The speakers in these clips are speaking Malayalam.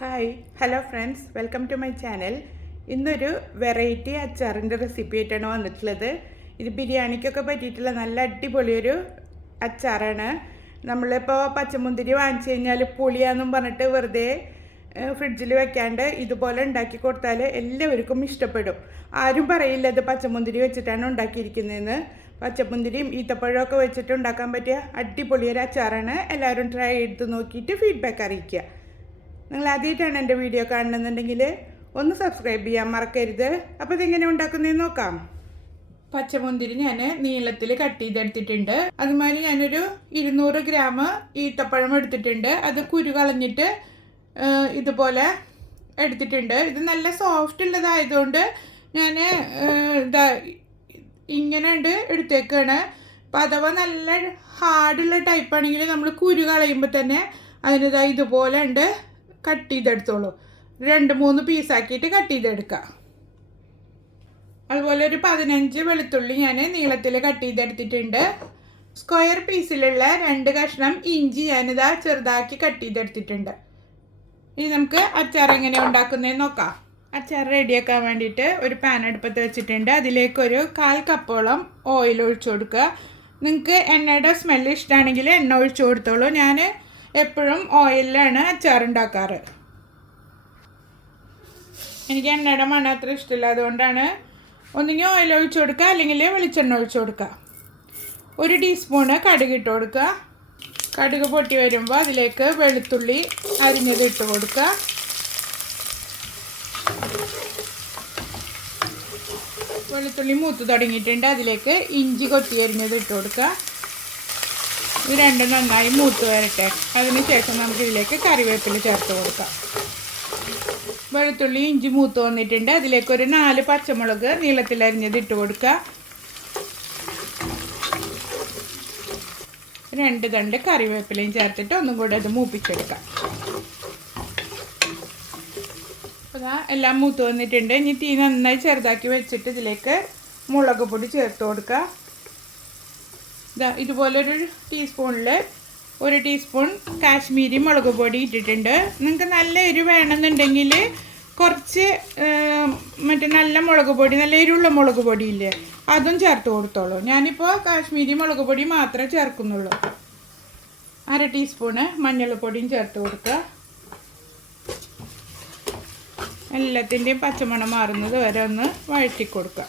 Hi hello friends welcome to my channel ഇന്നൊരു വെറൈറ്റി അച്ചാറിന്റെ റെസിപ്പി ആയിട്ടാണ് വന്നിട്ടുള്ളത്. ഇത് ബിരിയാണിക്കൊക്കെ പറ്റിയിട്ടുള്ള നല്ല അടിപൊളിയൊരു അച്ചാറാണ്. നമ്മളിപ്പോൾ പച്ചമുന്തിരി വാങ്ങിച്ചു കഴിഞ്ഞാൽ പുളിയാന്നും പറഞ്ഞിട്ട് വെറുതെ ഫ്രിഡ്ജിൽ വെക്കാണ്ട് ഇതുപോലെ ഉണ്ടാക്കി കൊടുത്താൽ എല്ലാവർക്കും ഇഷ്ടപ്പെടും. ആരും പറയില്ല ഇത് പച്ചമുന്തിരി വെച്ചിട്ടാണ് ഉണ്ടാക്കിയിരിക്കുന്നതെന്ന്. പച്ചമുന്തിരിയും ഈത്തപ്പഴമൊക്കെ വെച്ചിട്ട് ഉണ്ടാക്കാൻ പറ്റിയ അടിപൊളിയൊരു അച്ചാറാണ്. എല്ലാവരും ട്രൈ ചെയ്ത് നോക്കിയിട്ട് ഫീഡ്ബാക്ക് അറിയിക്കുക. നിങ്ങൾ ആദ്യമായിട്ടാണ് എന്റെ വീഡിയോ കാണുന്നുണ്ടെങ്കിൽ ഒന്ന് സബ്സ്ക്രൈബ് ചെയ്യാൻ മറക്കരുത്. അപ്പോൾ ഇതെങ്ങനെ ഉണ്ടാക്കുന്നതെന്ന് നോക്കാം. പച്ചമുന്തിരി ഞാൻ നീളത്തിൽ കട്ട് ചെയ്തെടുത്തിട്ടുണ്ട്. അതുമാതിരി ഞാനൊരു ഇരുന്നൂറ് ഗ്രാം ഈത്തപ്പഴം എടുത്തിട്ടുണ്ട്. അത് കുരു കളഞ്ഞിട്ട് ഇതുപോലെ എടുത്തിട്ടുണ്ട്. ഇത് നല്ല സോഫ്റ്റ് ഉള്ളതായതുകൊണ്ട് ഞാൻ ഇതാ ഇങ്ങനെ ഉണ്ട് എടുത്തേക്കാണ്. അപ്പം അഥവാ നല്ല ഹാർഡുള്ള ടൈപ്പാണെങ്കിൽ നമ്മൾ കുരു കളയുമ്പോൾ തന്നെ അതിനിതാ ഇതുപോലെ ഉണ്ട്. കട്ട് ചെയ്തെടുത്തോളൂ. രണ്ട് മൂന്ന് പീസാക്കിയിട്ട് കട്ട് ചെയ്തെടുക്കുക അതുപോലെ ഒരു പതിനഞ്ച് വെളുത്തുള്ളി ഞാൻ നീളത്തിൽ കട്ട് ചെയ്തെടുത്തിട്ടുണ്ട്. സ്ക്വയർ പീസിലുള്ള രണ്ട് കഷ്ണം ഇഞ്ചി ഞാനിതാ ചെറുതാക്കി കട്ട് ചെയ്തെടുത്തിട്ടുണ്ട്. ഇനി നമുക്ക് അച്ചാർ എങ്ങനെ ഉണ്ടാക്കുന്നതെന്ന് നോക്കാം. അച്ചാർ റെഡിയാക്കാൻ വേണ്ടിയിട്ട് ഒരു പാൻ അടുപ്പത്ത് വെച്ചിട്ടുണ്ട്. അതിലേക്കൊരു കാൽ കപ്പോളം ഓയിൽ ഒഴിച്ചു കൊടുക്കുക. നിങ്ങൾക്ക് എണ്ണയുടെ സ്മെല്ല് ഇഷ്ടമാണെങ്കിൽ എണ്ണ ഒഴിച്ചു കൊടുത്തോളൂ. ഞാൻ എപ്പോഴും ഓയിലാണ് അച്ചാറുണ്ടാക്കാറ്. എനിക്ക് എണ്ണയുടെ മണം അത്ര ഇഷ്ടമില്ല. അതുകൊണ്ടാണ് ഒന്നുകിൽ ഓയിൽ ഒഴിച്ചു കൊടുക്കുക അല്ലെങ്കിൽ വെളിച്ചെണ്ണ ഒഴിച്ചു കൊടുക്കുക. ഒരു ടീസ്പൂണ് കടുക് ഇട്ട് കൊടുക്കുക. കടുക് പൊട്ടി വരുമ്പോൾ അതിലേക്ക് വെളുത്തുള്ളി അരിഞ്ഞത് ഇട്ട് കൊടുക്കുക. വെളുത്തുള്ളി മൂത്ത് തുടങ്ങിയിട്ടുണ്ട്. അതിലേക്ക് ഇഞ്ചി കൊത്തി അരിഞ്ഞത് ഇട്ട് കൊടുക്കുക. ഇത് രണ്ടും നന്നായി മൂത്ത് വരട്ടെ. അതിനുശേഷം നമുക്ക് ഇതിലേക്ക് കറിവേപ്പില ചേർത്ത് കൊടുക്കാം. വെളുത്തുള്ളി ഇഞ്ചി മൂത്ത് വന്നിട്ടുണ്ട്. അതിലേക്ക് ഒരു നാല് പച്ചമുളക് നീളത്തിൽ അരിഞ്ഞത് ഇട്ട് കൊടുക്കുക. രണ്ട് തണ്ട് കറിവേപ്പിലയും ചേർത്തിട്ട് ഒന്നും കൂടെ അത് മൂപ്പിച്ചെടുക്കാം. അതാ എല്ലാം മൂത്ത് വന്നിട്ടുണ്ട്. ഇനി തീ നന്നായി ചെറുതാക്കി വെച്ചിട്ട് ഇതിലേക്ക് മുളക് പൊടി ചേർത്ത് കൊടുക്കുക. ഇതുപോലൊരു ടീസ്പൂണിൽ ഒരു ടീസ്പൂൺ കാശ്മീരി മുളക് പൊടി ഇട്ടിട്ടുണ്ട്. നിങ്ങൾക്ക് നല്ല എരിവ് വേണമെന്നുണ്ടെങ്കിൽ കുറച്ച് മറ്റേ നല്ല മുളക് പൊടി നല്ല എരിവുള്ള മുളക് പൊടി ഇല്ലേ അതും ചേർത്ത് കൊടുത്തോളൂ. ഞാനിപ്പോൾ കാശ്മീരി മുളക് പൊടി മാത്രമേ ചേർക്കുന്നുള്ളൂ. അര ടീസ്പൂണ് മഞ്ഞൾപ്പൊടിയും ചേർത്ത് കൊടുക്കുക. എല്ലാത്തിന്റെയും പച്ചമണം മാറുന്നത് വരെ ഒന്ന് വഴറ്റി കൊടുക്കുക.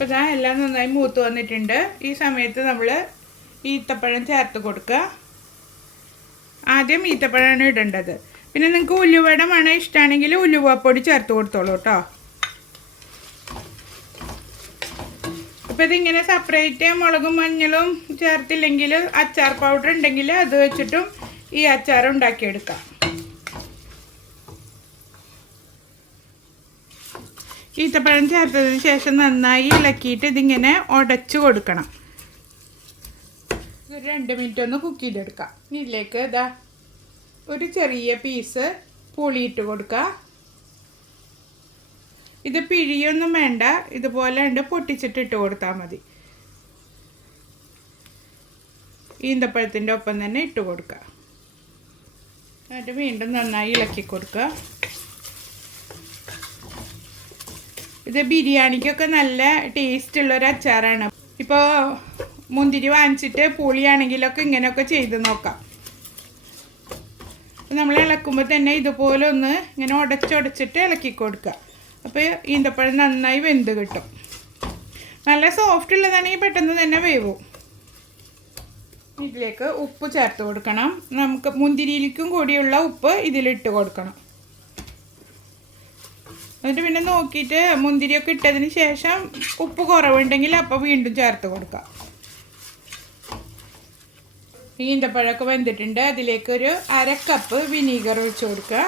അപ്പോൾ ഇതാ എല്ലാം നന്നായി മൂത്ത് വന്നിട്ടുണ്ട്. ഈ സമയത്ത് നമ്മൾ ഈത്തപ്പഴം ചേർത്ത് കൊടുക്കുക. ആദ്യം ഈത്തപ്പഴമാണ് ഇടേണ്ടത്. പിന്നെ നിങ്ങൾക്ക് ഉലുവയുടെ മണം ഇഷ്ടമാണെങ്കിൽ ഉലുവപ്പൊടി ചേർത്ത് കൊടുത്തോളൂ കേട്ടോ. അപ്പോൾ ഇതിങ്ങനെ സെപ്പറേറ്റ് മുളകും മഞ്ഞളും ചേർത്തില്ലെങ്കിൽ അച്ചാർ പൗഡർ ഉണ്ടെങ്കിൽ അത് വെച്ചിട്ടും ഈ അച്ചാർ ഉണ്ടാക്കിയെടുക്കാം. ഈത്തപ്പഴം ചേർത്തതിന് ശേഷം നന്നായി ഇളക്കിയിട്ട് ഇതിങ്ങനെ ഉടച്ചു കൊടുക്കണം. ഒരു രണ്ട് മിനിറ്റ് ഒന്ന് കുക്ക് ചെയ്തെടുക്കാം. ഇതിലേക്ക് ഇതാ ഒരു ചെറിയ പീസ് പുളിയിട്ട് കൊടുക്കുക ഇത് പിഴിയൊന്നും വേണ്ട ഇതുപോലെ ഉണ്ട് പൊട്ടിച്ചിട്ട് ഇട്ട് കൊടുത്താൽ മതി. ഈന്തപ്പഴത്തിന്റെ ഒപ്പം തന്നെ ഇട്ട് കൊടുക്കുക എന്നിട്ട് വീണ്ടും നന്നായി ഇളക്കി കൊടുക്കുക ഇത് ബിരിയാണിക്കൊക്കെ നല്ല ടേസ്റ്റ് ഉള്ള ഒരു അച്ചാറാണ്. ഇപ്പോൾ മുന്തിരി വാങ്ങിച്ചിട്ട് പുളിയാണെങ്കിലൊക്കെ ഇങ്ങനെയൊക്കെ ചെയ്ത് നോക്കാം. നമ്മൾ ഇളക്കുമ്പോൾ തന്നെ ഇതുപോലെ ഒന്ന് ഇങ്ങനെ ഉടച്ചുടച്ചിട്ട് ഇളക്കി കൊടുക്കുക. അപ്പോൾ ഈന്തപ്പഴം നന്നായി വെന്ത് കിട്ടും. നല്ല സോഫ്റ്റ് ഉള്ളതാണെങ്കിൽ പെട്ടെന്ന് തന്നെ വേവും. ഇതിലേക്ക് ഉപ്പ് ചേർത്ത് കൊടുക്കണം. നമുക്ക് മുന്തിരിയിലേക്കും കൂടിയുള്ള ഉപ്പ് ഇതിലിട്ട് കൊടുക്കണം. എന്നിട്ട് പിന്നെ നോക്കിയിട്ട് മുന്തിരിയൊക്കെ ഇട്ടതിന് ശേഷം ഉപ്പ് കുറവുണ്ടെങ്കിൽ അപ്പോൾ വീണ്ടും ചേർത്ത് കൊടുക്കാം. ഈന്തപ്പഴമൊക്കെ വെന്തിട്ടുണ്ട്. അതിലേക്ക് ഒരു കപ്പ് വിനീഗർ ഒഴിച്ച് കൊടുക്കുക.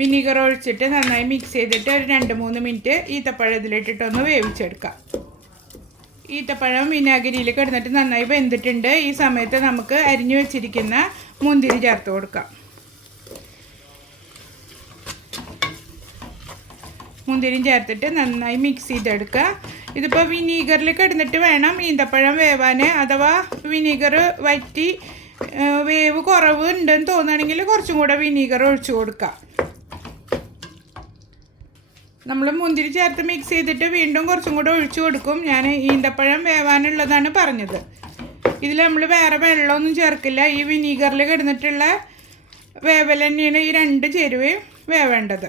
വിനീഗർ ഒഴിച്ചിട്ട് നന്നായി മിക്സ് ചെയ്തിട്ട് ഒരു രണ്ട് മൂന്ന് മിനിറ്റ് ഈത്തപ്പഴം ഇതിലിട്ടിട്ടൊന്ന് വേവിച്ചെടുക്കാം. ഈത്തപ്പഴം വിനാഗിരിയിൽ കിടന്നിട്ട് നന്നായി വെന്തിട്ടുണ്ട്. ഈ സമയത്ത് നമുക്ക് അരിഞ്ഞു വെച്ചിരിക്കുന്ന മുന്തിരി ചേർത്ത് കൊടുക്കാം. മുന്തിരിയും ചേർത്തിട്ട് നന്നായി മിക്സ് ചെയ്തെടുക്കുക. ഇതിപ്പോൾ വിനീഗറിൽ കിടന്നിട്ട് വേണം ഈന്തപ്പഴം വേവാൻ അഥവാ വിനീഗർ വറ്റി വേവ് കുറവ് ഉണ്ടെന്ന് തോന്നുകയാണെങ്കിൽ കുറച്ചും കൂടെ വിനീഗർ ഒഴിച്ചു കൊടുക്കുക. നമ്മൾ മുന്തിരി ചേർത്ത് മിക്സ് ചെയ്തിട്ട് വീണ്ടും കുറച്ചും കൂടെ ഒഴിച്ചു കൊടുക്കും. ഞാൻ ഈന്തപ്പഴം വേവാനുള്ളതാണ് പറഞ്ഞത്. ഇതിൽ നമ്മൾ വേറെ വെള്ളമൊന്നും ചേർക്കില്ല. ഈ വിനീഗറിൽ കിടന്നിട്ടുള്ള വേവൽ തന്നെയാണ് ഈ രണ്ട് ചേരുവയും വേവേണ്ടത്.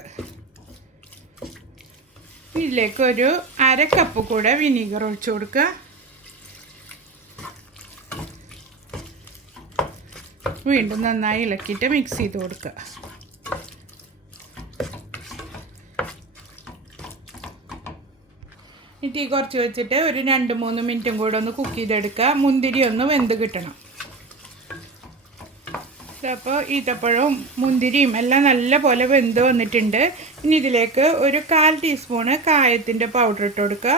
ഇതിലേക്ക് ഒരു അര കപ്പ് കൂടെ വിനീഗർ ഒഴിച്ചു കൊടുക്കുക. വീണ്ടും നന്നായി ഇളക്കിയിട്ട് മിക്സ് ചെയ്ത് കൊടുക്കുക. ഈ തീ കുറച്ച് വെച്ചിട്ട് ഒരു രണ്ട് മൂന്ന് മിനിറ്റും കൂടെ ഒന്ന് കുക്ക് ചെയ്തെടുക്കുക. മുന്തിരി ഒന്ന് വെന്ത് കിട്ടണം. അപ്പോൾ ഈത്തപ്പഴവും മുന്തിരിയും എല്ലാം നല്ല പോലെ വെന്ത് വന്നിട്ടുണ്ട്. ഇനി ഇതിലേക്ക് ഒരു കാൽ ടീസ്പൂണ് കായത്തിന്റെ പൗഡർ ഇട്ട് കൊടുക്കുക.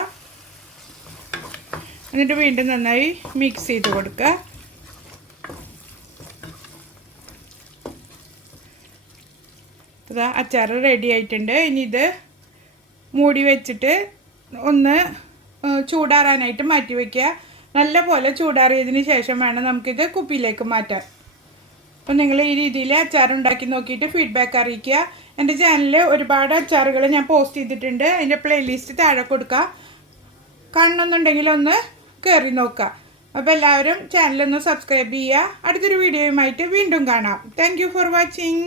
എന്നിട്ട് വീണ്ടും നന്നായി മിക്സ് ചെയ്ത് കൊടുക്കുക. ഇതാ അച്ചാർ റെഡി ആയിട്ടുണ്ട്. ഇനി ഇത് മൂടി വെച്ചിട്ട് ഒന്ന് ചൂടാറാനായിട്ട് മാറ്റി വയ്ക്കുക നല്ല പോലെ ചൂടാറിയതിന് ശേഷം വേണം നമുക്കിത് കുപ്പിയിലേക്ക് മാറ്റാൻ. അപ്പോൾ നിങ്ങൾ ഈ രീതിയിൽ അച്ചാർ ഉണ്ടാക്കി നോക്കിയിട്ട് ഫീഡ്ബാക്ക് അറിയിക്കുക. എന്റെ ചാനലിൽ ഒരുപാട് അച്ചാറുകൾ ഞാൻ പോസ്റ്റ് ചെയ്തിട്ടുണ്ട്. അതിന്റെ പ്ലേലിസ്റ്റ് താഴെ കൊടുക്കുക കാണണമെന്നുണ്ടെങ്കിൽ ഒന്ന് കയറി നോക്കുക. അപ്പോൾ എല്ലാവരും ചാനലൊന്ന് സബ്സ്ക്രൈബ് ചെയ്യുക. അടുത്തൊരു വീഡിയോയുമായിട്ട് വീണ്ടും കാണാം. Thank for watching